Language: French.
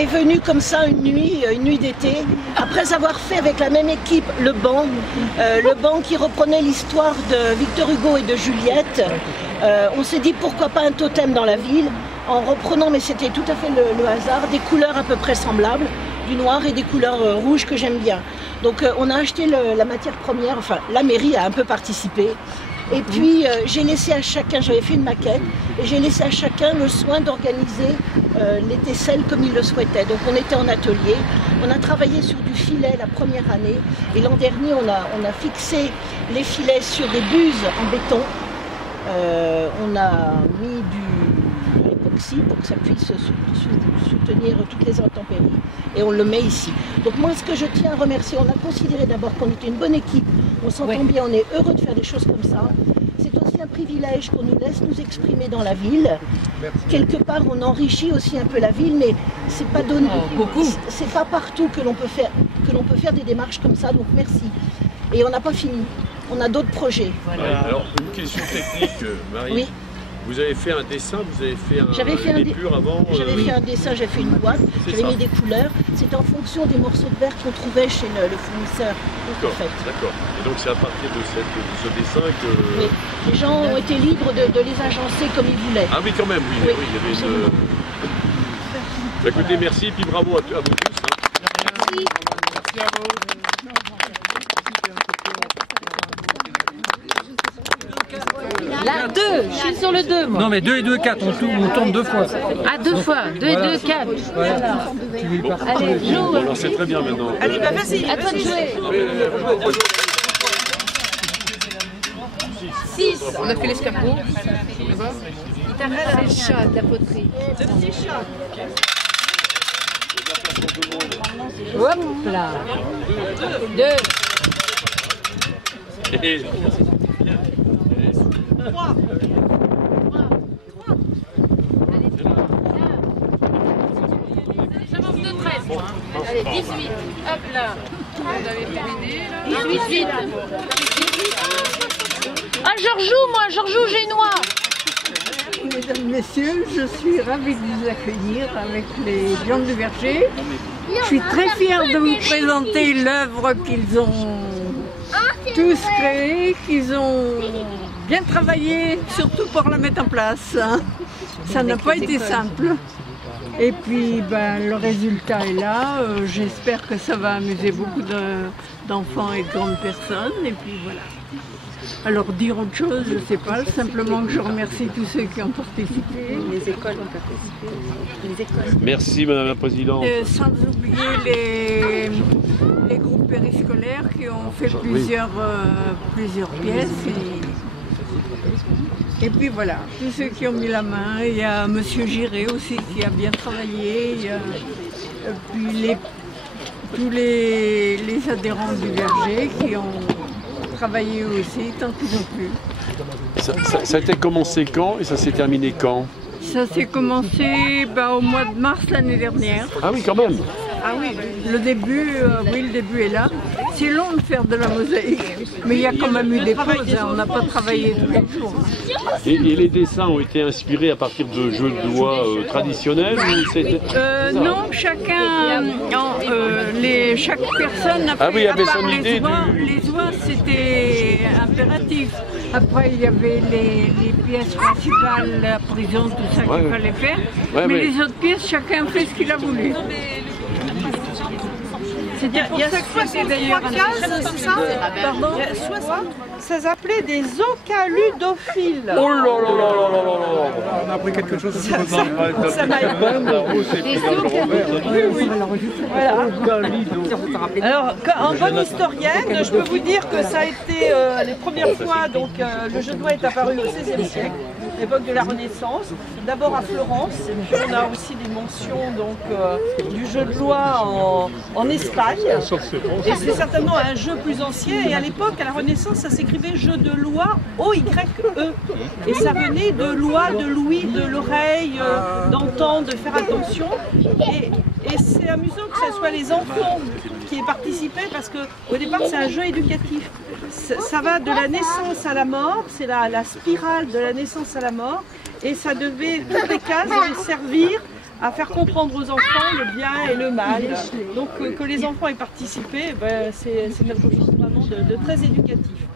est venu comme ça une nuit d'été, après avoir fait avec la même équipe le banc qui reprenait l'histoire de Victor Hugo et de Juliette. On s'est dit pourquoi pas un totem dans la ville, en reprenant, mais c'était tout à fait le hasard, des couleurs à peu près semblables, du noir et des couleurs rouges que j'aime bien. Donc on a acheté la matière première, enfin la mairie a un peu participé. Et puis j'ai laissé à chacun, j'avais fait une maquette, et j'ai laissé à chacun le soin d'organiser les tesselles comme il le souhaitait. Donc on était en atelier, on a travaillé sur du filet la première année, et l'an dernier on a fixé les filets sur des buses en béton. On a mis de l'époxy pour que ça puisse soutenir toutes les intempéries, et on le met ici. Donc moi ce que je tiens à remercier, on a considéré d'abord qu'on était une bonne équipe, on s'entend bien, on est heureux de faire des choses comme ça. C'est aussi un privilège qu'on nous laisse nous exprimer dans la ville. Quelque part on enrichit aussi un peu la ville, mais c'est pas donné, c'est pas partout que l'on peut faire des démarches comme ça, donc merci. Et on n'a pas fini, on a d'autres projets. Voilà. Alors une question technique, Marie. Oui. Vous avez fait un dessin, vous avez fait une épure avant. J'avais fait un dessin, j'ai fait une boîte, j'avais mis des couleurs. C'est en fonction des morceaux de verre qu'on trouvait chez le fournisseur. D'accord, d'accord. Et donc c'est à partir de ce dessin que... Oui. Les gens ont été libres de les agencer comme ils voulaient. Ah oui, quand même, oui. Oui, il y avait une... Écoutez, merci, et puis bravo à vous tous. Merci. Merci à vous. La 2, je suis sur le 2 moi. Non mais 2 et 2, 4, on tourne 2 fois. Ah, 2 fois, 2 et 2, 4. Bon. Allez, joue. Alors c'est très bien maintenant. Allez, bah vas-y. À toi de jouer. 6. On a fait l'escabeau. C'est le chat de la poterie. Le petit chat. Hop là. 2. Et... 3. J'avance de 13. Allez, 18. Hop là. Vous avez terminé là. 18. Ah, je rejoue génois. Mesdames, Messieurs, je suis ravie de vous accueillir avec les Viandes du Verger. Je suis très fière de vous présenter l'œuvre qu'ils ont tous créée, qu'ils ont bien travaillé, surtout pour la mettre en place. Ça n'a pas été simple. Et puis le résultat est là. J'espère que ça va amuser beaucoup d'enfants et de grandes personnes. Et puis voilà. Alors dire autre chose, je ne sais pas, simplement que je remercie tous ceux qui ont participé. Les écoles ont participé. Les écoles. Merci Madame la Présidente. Sans oublier les groupes périscolaires qui ont fait plusieurs pièces. Et puis voilà, tous ceux qui ont mis la main. Il y a Monsieur Giré aussi qui a bien travaillé. Il y a, puis tous les adhérents du Verger qui ont travaillé aussi tant qu'ils ont pu. Ça a été commencé quand et ça s'est terminé quand? Ça s'est commencé au mois de mars l'année dernière. Ah oui, quand même. Ah oui, le début est là. C'est long de faire de la mosaïque, mais il y a quand même eu des pauses, on n'a pas travaillé tous les jours. Et les dessins ont été inspirés à partir de jeux de doigts traditionnels ou non, chaque personne a fait ah oui, avait son idée les oies, c'était impératif. Après, il y avait les pièces principales, la prison, tout ça qu'il fallait faire. Mais les autres pièces, chacun fait ce qu'il a voulu. C'est-à-dire, il y a 63 cases, c'est ça? Pardon? Ça s'appelait des oncaludophiles. Oh là là là là là là. On a appris quelque chose. Ça m'a Alors, en bonne historienne, je peux vous dire que ça a été les premières fois, donc le jeu de doigts est apparu au XVIe siècle, l'époque de la Renaissance, d'abord à Florence, et puis on a aussi des mentions donc, du jeu de doigts en Espagne. Et c'est certainement un jeu plus ancien, et à l'époque, à la Renaissance, ça s'écrivait jeu de loi O-Y-E. Et ça venait de loi, de l'ouïe, de l'oreille, d'entendre, de faire attention. Et c'est amusant que ce soit les enfants qui aient participé, parce qu'au départ, c'est un jeu éducatif. Ça va de la naissance à la mort, c'est la spirale de la naissance à la mort, et ça devait, toutes les cases devaient servir à faire comprendre aux enfants le bien et le mal. Donc que les enfants aient participé, ben, c'est quelque chose vraiment de très éducatif.